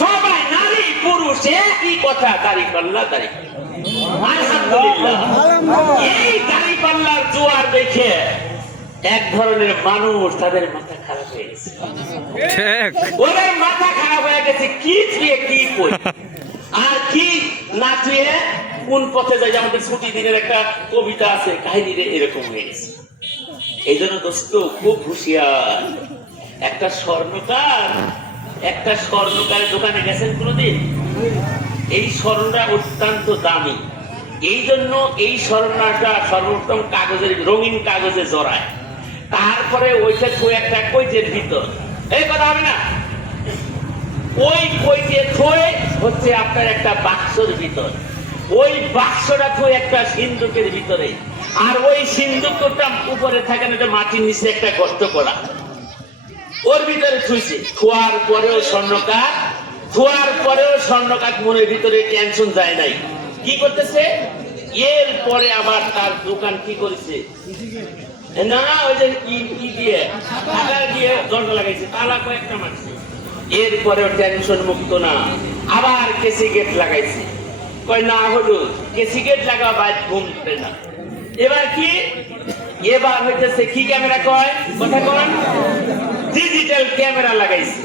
সবাই নারী পুরুষ একই কথা, দাড়ি পাল্লা দাড়ি। আলহামদুলিল্লাহ, এই দাড়ি পাল্লার জোয়ার দেখে এক ধরনের মানুষ তাদের মাথা খারাপ হয়ে গেছে। ওদের মাথা খারাপ হয়ে গেছে, কি ছুঁয়ে কি কই আর কি না ছুঁয়ে কোন পথে যায়। আমাদের ছুটি দিনের একটা কবিতা আছে, কাহিনীরে এরকম হয়ে গেছে। এই জন্য দোস্ত খুব হুঁশিয়ার। একটা স্বর্ণকারের দোকানে গেছেন কোনদিন? এই স্বর্ণটা অত্যন্ত দামি, এই জন্য এই স্বর্ণটা সর্বোত্তম কাগজের, রঙিন কাগজে জড়ায়। তারপরে ওইটা থয়ে একটা কইজের ভিতর, এই কথা হবে না, ওই কইজে থয়ে হচ্ছে আপনার একটা বাক্সর ভিতর, ওই বাক্সটা থয়ে একটা সিন্ধুকের ভিতরে, আর ওই সিন্ধুকটা উপরে থাকে না, মাটির নিচে একটা গর্ত করা, ওর ভিতরে থুইছে। থোয়ার পরেও স্বর্ণকার মনের ভিতরে টেনশন যায় নাই। কি করতেছে? এর পরে আবার তার দোকান কি করেছে না, ওই যে কি দিয়ে দরজা লাগাইছে, তালা কয়েকটা মারছে। এরপরেও টেনশন মুক্ত না, আবার কেসি গেট লাগাইছে। কয় না হলো, কেসি গেট লাগা বাইক ঘুমতে না। এবার হইতেছে কি ক্যামেরা, কয় কথা কয় ডিজিটাল ক্যামেরা লাগাইছে।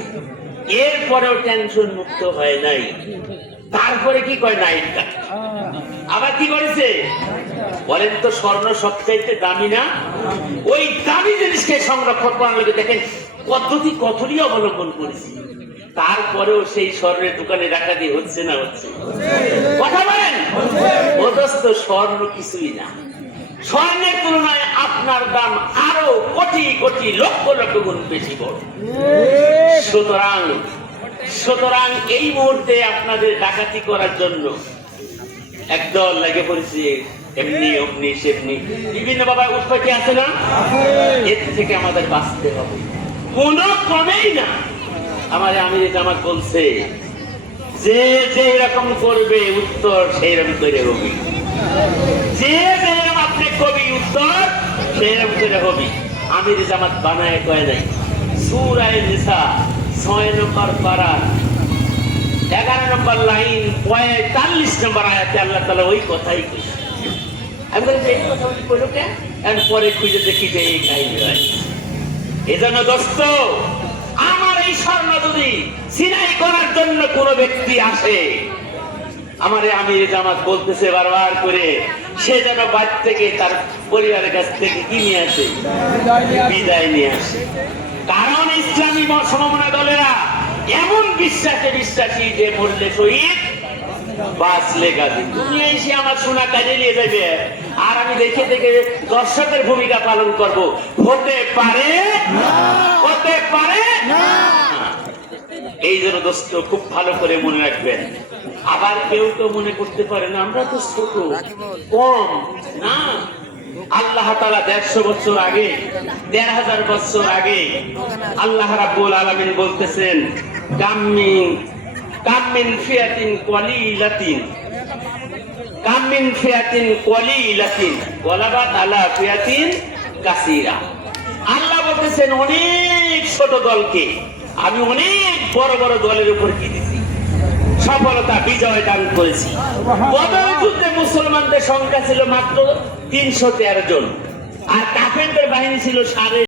এরপরেও টেনশন মুক্ত হয় নাই। তারপরে কি কয় নাইট কাট। আবার কি করেছে বলেন তো? স্বর্ণ সবচাইতে দামি না? ওই দামি জিনিসকে সংরক্ষণ করার লাগে দেখেন পদ্ধতি কতই অবলম্বন করেছে। তারপরেও সেই স্বর্ণের দোকানে রাখা দিয়ে হচ্ছে না হচ্ছে? কথা বলেন। অথচ স্বর্ণ কিছুই না, স্বর্ণের তুলনায় আপনার দাম আরো কোটি কোটি লক্ষ লক্ষ গুণ বেশি বড়। সুতরাং এই মুহূর্তে আপনাদের ডাকাতি করার জন্য একদল লাগে পড়েছে, এমনি অমনি সেমনি বিভিন্ন বাবা উৎপত্তি আছে না? এর থেকে আমাদের বাঁচতে হবে, কোনো ক্রমেই না। আমার আমির জামাত বলছে যে যে এরকম করবে উত্তর সেই রকম করে হবে, যে যেরকম আপনি কবি উত্তর সেই রকম করে হবে। আমির জামাত বানায় কয় নাই। সূরা নিসা 6 নম্বর পারা 11 নম্বর লাইন 45 নম্বর আয়াতে আল্লাহ তাআলা ওই কথাই কইছে। আমি বলি যে এই কথা বলি কইলো কেন? এর পরে খুঁজে দেখি যে এই কাহিনী হয়। এজন্য দোস্ত, আমার এই স্বর্ণ যদি সিনাই করার জন্য কোন ব্যক্তি আসে, আমারে আমির জামাত বলতেছে বারবার করে, সে যেন বাড়ি থেকে তার পরিবারের কাছ থেকে কি নিয়ে আসে? বিদায় নিয়ে আসে। কারণ ইসলামী সমমনা দলেরা এমন বিশ্বাসী যে মরলে শহীদ বাঁচলে গাজী। তুমি এসে আমার সোনা কাজে নিয়ে যাবে আর আমি দেখে দেখে দর্শকের ভূমিকা পালন করব, হতে পারে না। এই জন্য দোস্ত খুব ভালো করে মনে রাখবেন। আবার কেউ তো মনে করতে পারে না আমরা তো ছোট কম না। আল্লাহ তাআলা 150 বছর আগে, 1500 বছর আগে আল্লাহ রাব্বুল আলামিন বলতেছেন কামিন ফিয়াতিন কলিলাতিন ওয়ালাবাত আলা ফিয়াতিন কাসীরা। আল্লাহ বলতেছেন অনেক ছোট দলকে আমি অনেক বড় বড় দলের উপর কি দিছি? সফলতা, বিজয় দান করেছি। বদর যুদ্ধে মুসলমানদের সংখ্যা ছিল মাত্র 313 জন, আর কাফেরদের বাহিনী ছিল